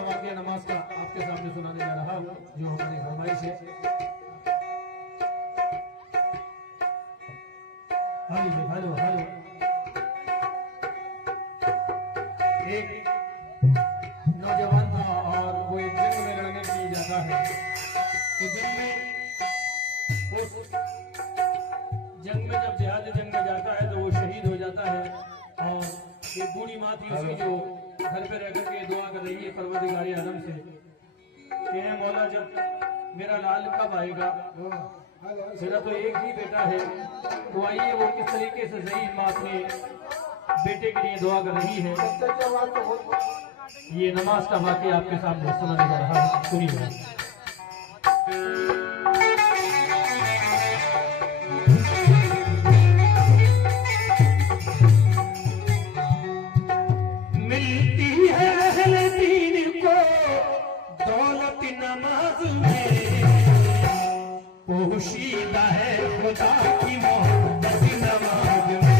सा वाकया नमाज का आपके सामने सुनाने जा रहा हूँ, जो हमारी फरमाइश है। Hello hello. एक नौजवान था और वो एक जंग में लड़ने के लिए जाता है। तो जंग में जब जिहाद जंग में जाता है तो वो शहीद हो जाता है। और एक बूढ़ी माँ थी उसकी, जो घर पे रह करके दुआ कर रही है परवरदिगार आलम से कि हे मौला, जब मेरा लाल कब आएगा, मेरा तो एक ही बेटा है। तो आइए वो किस तरीके से ज़हीर माँ अपने बेटे के लिए दुआ कर रही है, ये नमाज का वाकया आपके सामने सुनाने जा रहा हूँ, सुनिए। मिलती है अहले दीन को दौलत नमाज में, पोशीदा है खुदा की मोहब्बत नमाज में।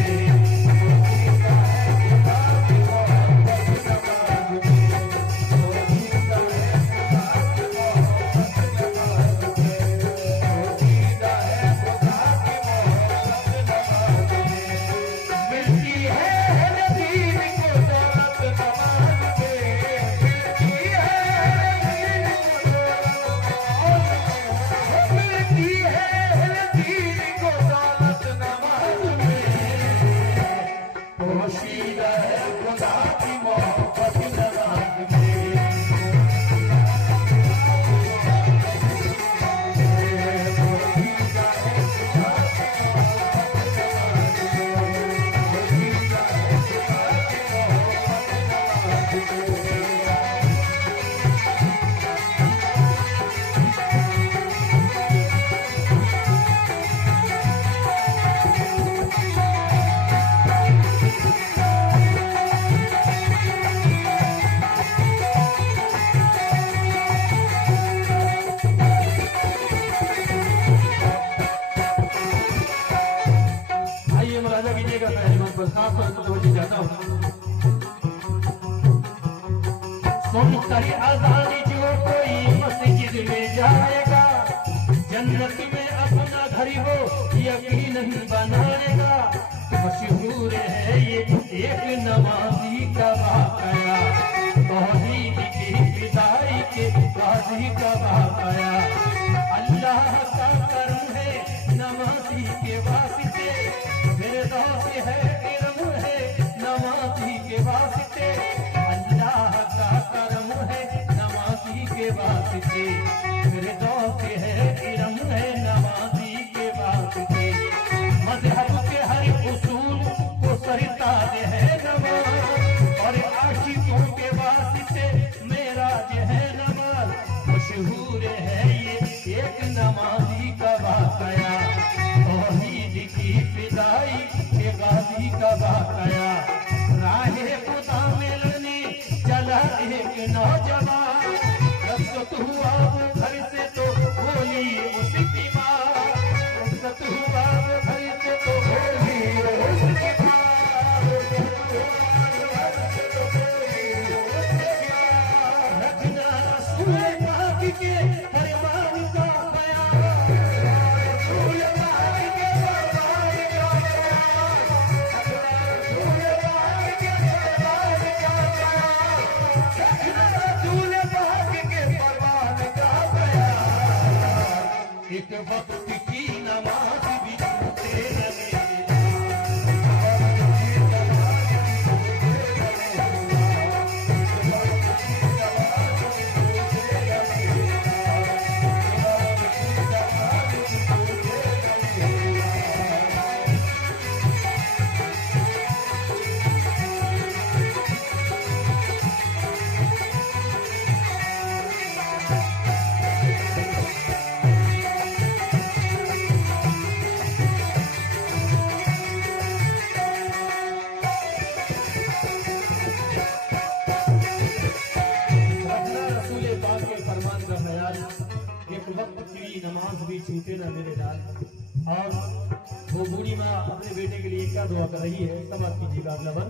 सुनकर अज़ान जो कोई मस्जिद में जाएगा, जन्नत में अपना घर वो यकीन नहीं बनाएगा। मशहूर है ये एक नमाजी का वाक़या, तौहीद की फिदाई के गाज़ी का वाक़या। अल्लाह का करम है नमाजी के वास्ते, मेरे दोस्त है इल्म है नमाजी के वास्ते। अल्लाह का करम है नमाजी के वास्ते, मेरे दोस्त है इल्म है नमाजी के वास्ते। मज़हब के हर उसूल को सरताज है नमाज, और आशिकों के वास्ते मेराज है नमाज। मशहूर है ये एक नमाजी का वाक़या, तौहीद की फिदाई के गाज़ी का वाक़या। राहे खुदा में लड़ने चला एक नौजवान, रखसत हुआ वो घर से तो बोली उसकी माँ, रखसत हुआ वो घर से तो बोली उसकी माँ। रखना रसूल पाक के फरमान का ख्याल, रसूल पाक के फरमान का ख्याल, रसूल पाक के फरमान का ख्याल, रसूल पाक के फरमान का ख्याल। एक वक्त की नमाज भी छूटे न नमाज भी छूटे ना मेरे लाल। और वो बूढ़ी माँ अपने बेटे के लिए क्या दुआ कर रही है, समाज कीजिएगा आप लवन।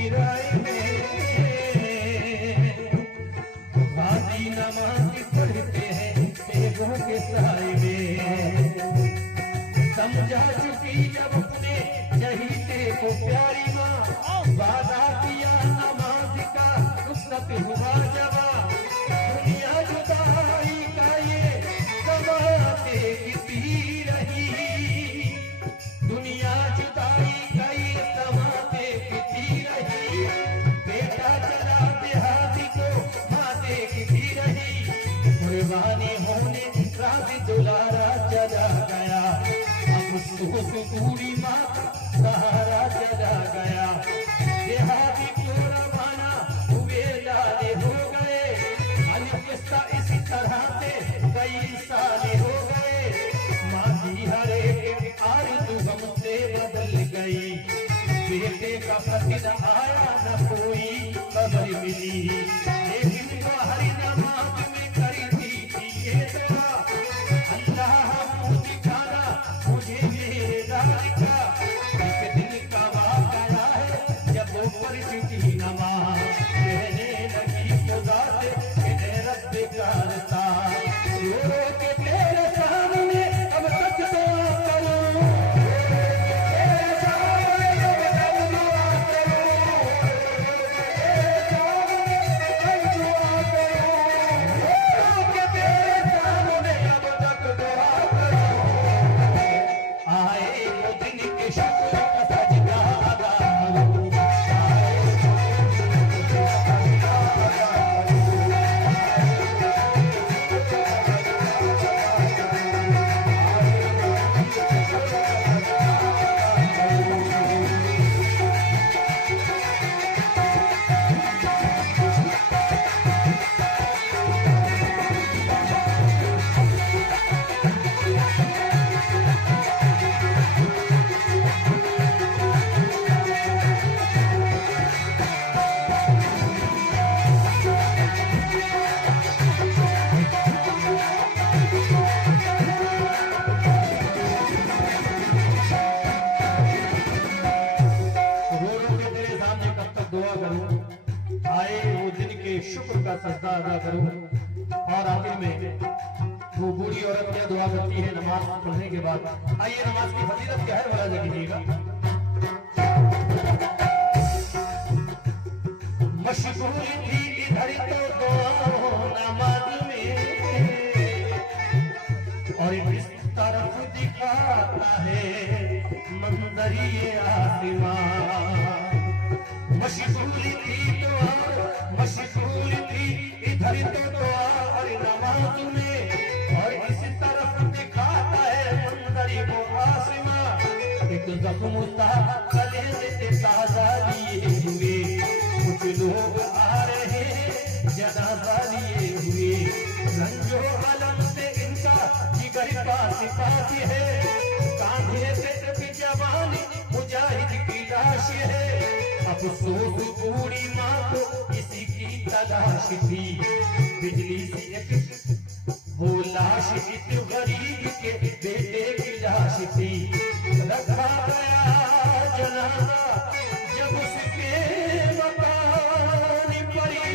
की राय में गाजी नमाज पढ़ते हैं तेगों के साए में। समझा चुकी जब अपने शहीदे को प्यारी माँ, वादा किया नमाज का रुखसत हुआ जवा। दुनिया जुदाई का ये समाते की रही, दुनिया जुदाई का ये समाते की रही। बेटा चला देहाती को माँ देखती रही, कुर्बानी होने राजी दुलारा चला गया। अब उसको पूरी माँ सहारा चला गया। देहाती को रवाना हुए लाले हो गए, किस्सा इसी तरह से कई साले हो गए। माँ की हर एक आरज़ू हमसे बदल गई, बेटे का फकीर आया न कोई खबर मिली। लेकिन हर नमाज में करी थी ये दुआ, अल्लाह मुझे दिखाना मुझे मेरे दार का। एक दिन का वाक़या है जब वो पढ़ चुकी नमाज, कहने लगी खुदा से बेकारता रो के तेरे सामने अब तक दुआ करूं, तेरे सामने अब तक दुआ करूं, तेरे सामने अब तक दुआ करूं, रो के तेरे सामने अब तक दुआ करूं। आए वो दिन के शुक्र का सजदा अदा करूं, शुक्र का सजदा अदा करूं। और आखिर में वो बूढ़ी औरत क्या दुआ करती है नमाज पढ़ने के बाद। आइए नमाज की फजीलत क्या है बता कीजिएगा। मशगूल थी इधर तो नमाज में, और इस तरफ दिखाता है मंजर ये आसमां। मशगूल थी तो मशगूल थी इधर तो और नमाज में, और इस तरफ दिखाता है मंजर वो आसमां। एक जख्म था गले से ताजा लिए हुए, कुछ लोग आ रहे हैं जनाजा लिए हुए। रंजो अलम से इनका जिगर पास पास है, कांधे पे भी जवानी मुजाहिद की लाश है। अफसोस पूरी माँ को इसी की तलाश थी, बिजली से एक वो लाश इस गरीब के बेटे की लाश थी। रखा गया जनाजा जब उसके मकान पड़ी,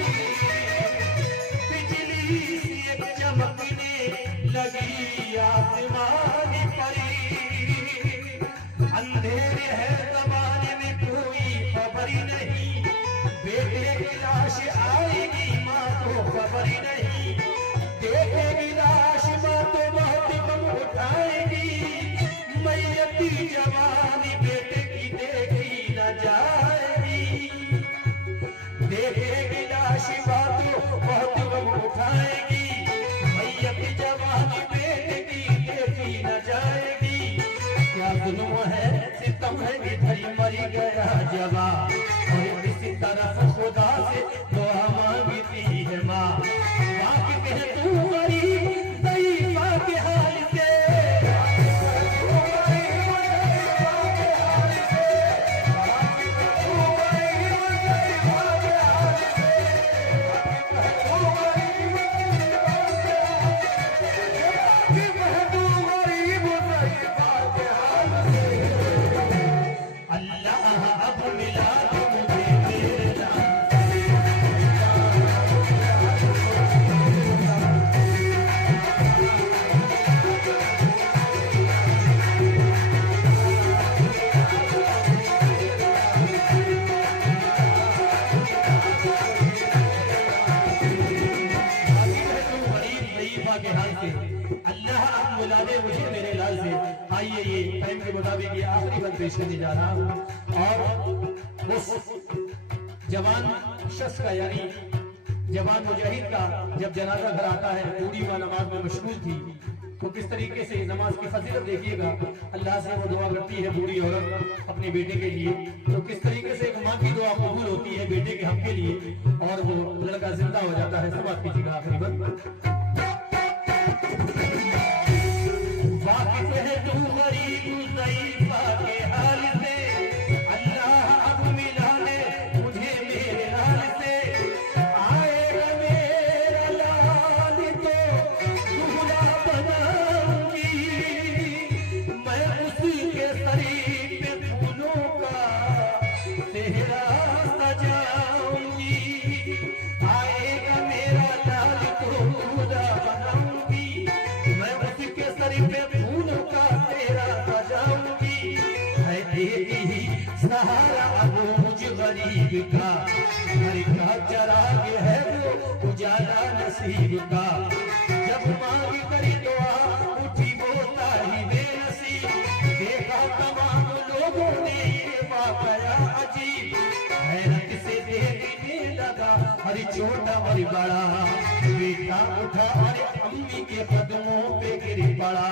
बिजली से एक चमकने लगी आसमान पड़ी। अंधेरे है जमाने में कोई खबर नहीं, बेटे की लाश आएगी माँ को खबर नहीं। देखेगी लाश माँ तो बहुत गम उठाएगी, मैयती जवानी बेटे की देखी न जाएगी। देखेगी लाश माँ तो बहुत गम उठाएगी, मैयती जवानी बेटे की देखी न जाएगी। क्या जुल्म है सितम है इधर मरी गया जवा, और इसी तरफ खुदा से दुआ मांगती है माँ। माँ की कहे तू गरीब ज़ईफ़ा के हाल से, अल्लाह अब मिला दे मुझे आइए ये टाइम के मुताबिक ये आखिरी बंद पेश करने जा रहा हूँ। और उस जवान शख्स का यानी जवान मुजाहिद का जब जनाजा घर आता है, पूरी हुआ नमाज में मशगूल थी, तो किस तरीके से नमाज की फजीलत देखिएगा। अल्लाह से वो दुआ करती है बूढ़ी औरत अपने बेटे के लिए, तो किस तरीके से एक माँ की दुआ कबूल होती है बेटे के हक के लिए, और वो लड़का जिंदा हो जाता है। समाप्त कीजिएगा आखिरी बंद। वाकिफ है तू गरीब ज़ईफ़ा के हाल से, अल्लाह अब मिला ले मुझे मेरे हाल से। आएगा मेरा लाल तो दूल्हा बनाऊंगी, मैं उसके शरीर पे फूलों का सेहरा सजाऊंगी। आएगा मेरा लाल तो दूल्हा बनाऊंगी, मैं उसके शरीर पे फूलों का सेहरा सजाऊंगी। है तेरी सहारा अब मुझ गरीब का, घर का चराग है वो उजाला नसीब का। जब मांग करी दुआ उठी बोता ही बेनसीब, देखा तमाम लोगों ने ये वाकया अजीब। हैरत से देखने लगा हर छोटा और बड़ा, बेटा उठा और अम्मी के कदमों पे गिर पड़ा।